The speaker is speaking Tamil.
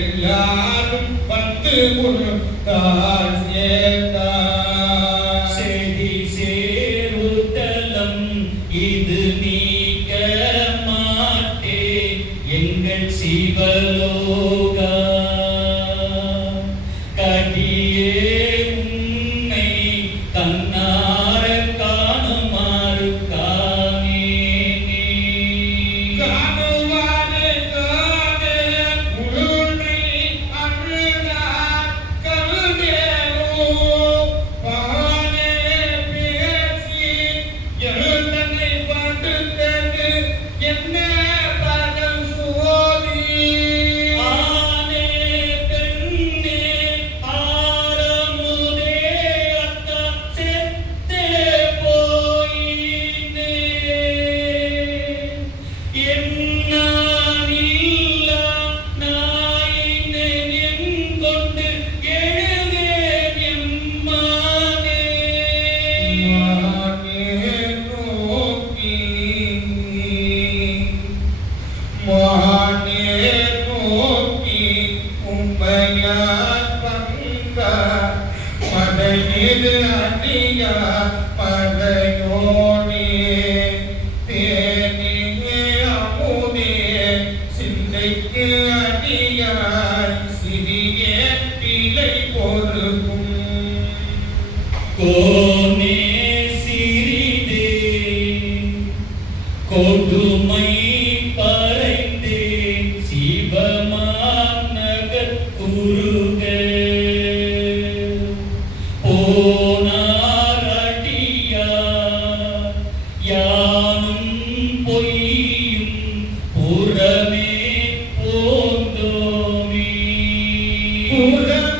எல்லாரும் பத்து குணம் தான் சேதி சேருத்தலம் இது நீக்க மாட்டே எங்கள் சிவலோக. கடியே உமையார் தந்தார் மதை மீது அடியார் மதையோடியே தேனியே அமுதே சிந்தைக்கு அடியார் சிறிய பிழை பொறுக்கும் கோனே சிறிதே கொடுமை muda